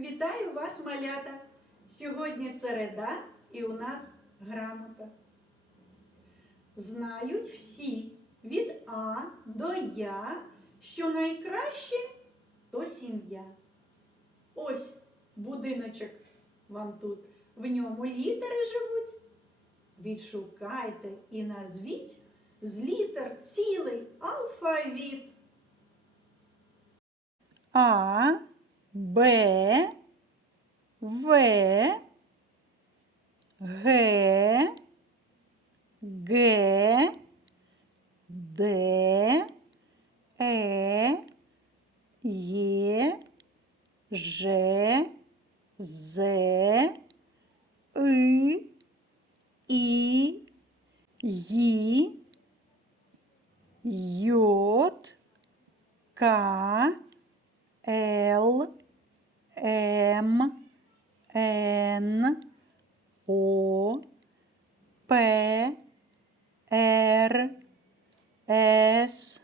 Вітаю вас, малята! Сьогодні середа і у нас грамота. Знають всі від А до Я, що найкраще то сім'я. Ось будиночок вам тут. В ньому літери живуть. Відшукайте і назвіть з літер цілий алфавіт. А, Б, В, Г, Г, Д, Е, Є, Ж, З, И, І, Ї, Йот, К, Л, М, Н, О, П, Р, С,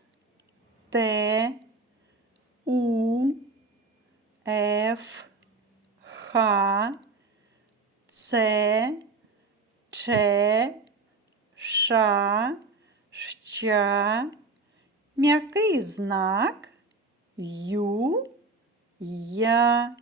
Т, У, Ф, Х, Ц, Ч, Ш, Щ, м'який знак Ю, Я.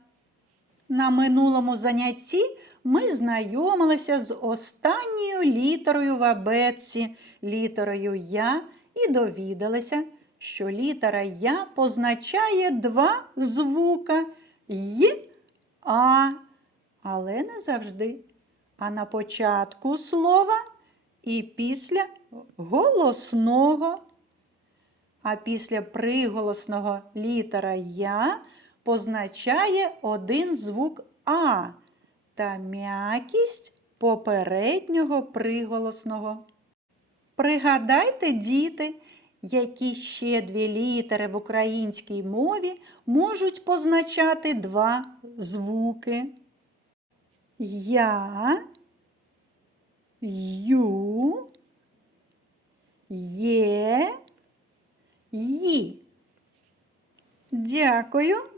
На минулому занятті ми знайомилися з останньою літерою в абетці, літерою Я, і довідалися, що літера Я позначає два звука Й, А, але не завжди. А на початку слова і після голосного. А після приголосного літера Я позначає один звук А та м'якість попереднього приголосного. Пригадайте, діти, які ще дві літери в українській мові можуть позначати два звуки. Я, ю, є, ї. Дякую.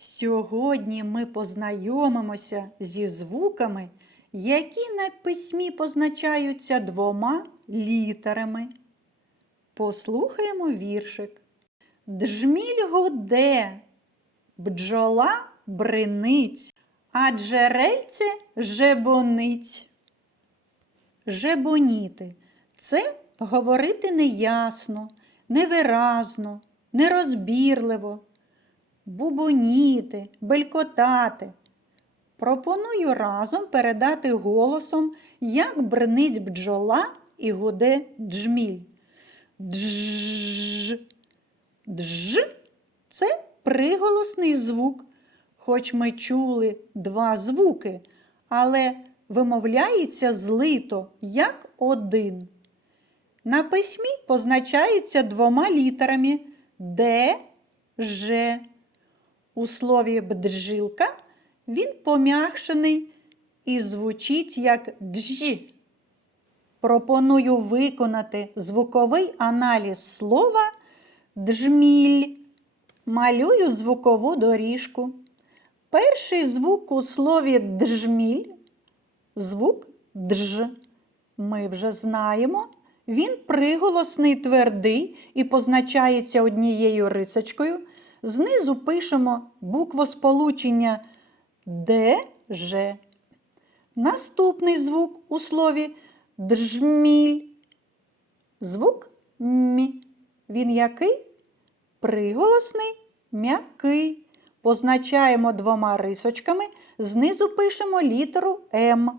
Сьогодні ми познайомимося зі звуками, які на письмі позначаються двома літерами. Послухаємо віршик. Джміль гуде, бджола бринить, а джерельце жебонить. Жебоніти це говорити неясно, невиразно, нерозбірливо, бубоніти, белькотати. Пропоную разом передати голосом, як бринить бджола і гуде джміль. Дж. Дж це приголосний звук. Хоч ми чули два звуки, але вимовляється злито як один. На письмі позначається двома літерами Д, Ж. У слові бджилка він пом'якшений і звучить як дж. Пропоную виконати звуковий аналіз слова джміль. Малюю звукову доріжку. Перший звук у слові джміль звук дж. Ми вже знаємо. Він приголосний твердий і позначається однією рисочкою. Знизу пишемо буквосполучення Д, Ж. Наступний звук у слові джміль. Звук М. Він який? Приголосний м'який. Позначаємо двома рисочками, знизу пишемо літеру М.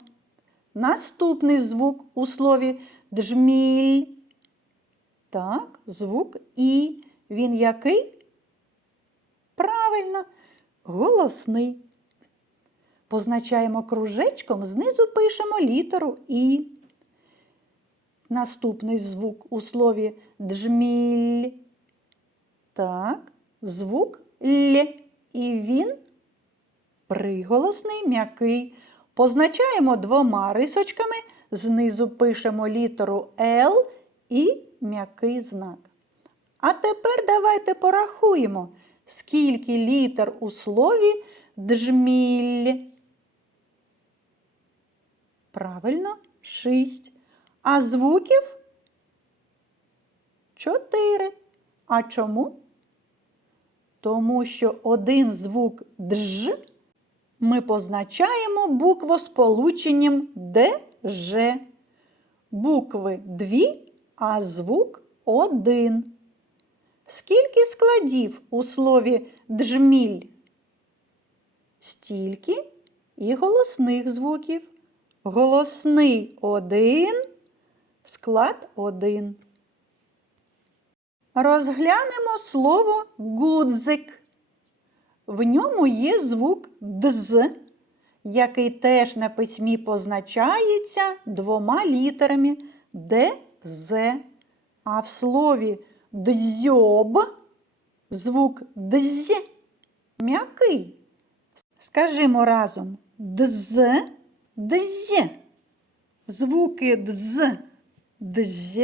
Наступний звук у слові джміль. Так, звук І. Він який? Правильно, голосний. Позначаємо кружечком, знизу пишемо літеру І. Наступний звук у слові джміль. Так, звук Л. І він приголосний м'який. Позначаємо двома рисочками, знизу пишемо літеру Л і м'який знак. А тепер давайте порахуємо, скільки літер у слові Джміль. Правильно, шість. А звуків чотири. А чому? Тому що один звук дж ми позначаємо буквосполученням ДЖ. Букви дві, а звук один. Скільки складів у слові джміль? Стільки і голосних звуків. Голосний один, склад один. Розглянемо слово гудзик. В ньому є звук дз, який теж на письмі позначається двома літерами ДЗ. А в слові дзьоб звук дз м'який. Скажімо разом дз, дз. Звуки дз, дз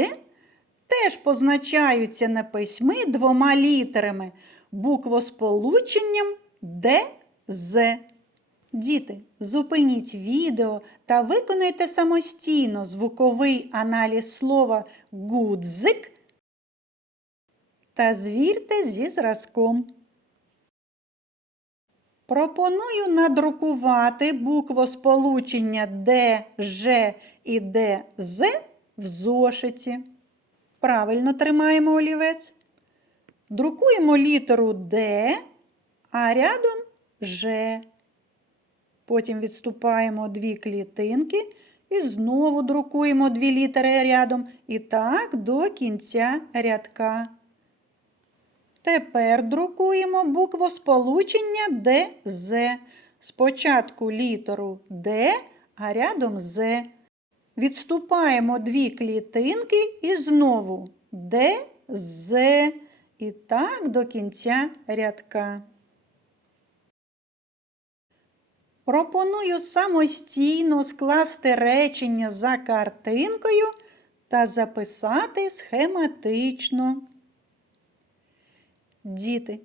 теж позначаються на письмі двома літерами буквосполученням ДЗ. Діти, зупиніть відео та виконайте самостійно звуковий аналіз слова гудзик та звірте зі зразком. Пропоную надрукувати буквосполучення Д, Ж і ДЗ в зошиті. Правильно тримаємо олівець. Друкуємо літеру Д, а рядом Ж. Потім відступаємо дві клітинки і знову друкуємо дві літери рядом. І так до кінця рядка. Тепер друкуємо буквосполучення ДЗ. Спочатку літеру Д, а рядом З. Відступаємо дві клітинки і знову Д, З. І так до кінця рядка. Пропоную самостійно скласти речення за картинкою та записати схематично. Діти,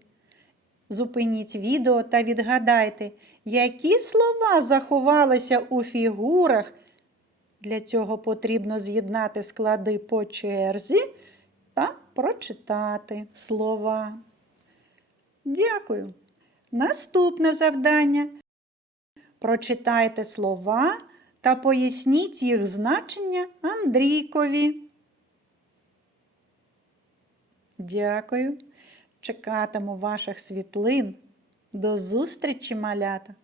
зупиніть відео та відгадайте, які слова заховалися у фігурах. Для цього потрібно з'єднати склади по черзі та прочитати слова. Дякую. Наступне завдання. Прочитайте слова та поясніть їх значення Андрійкові. Дякую. Чекатиму ваших світлин. До зустрічі, малята!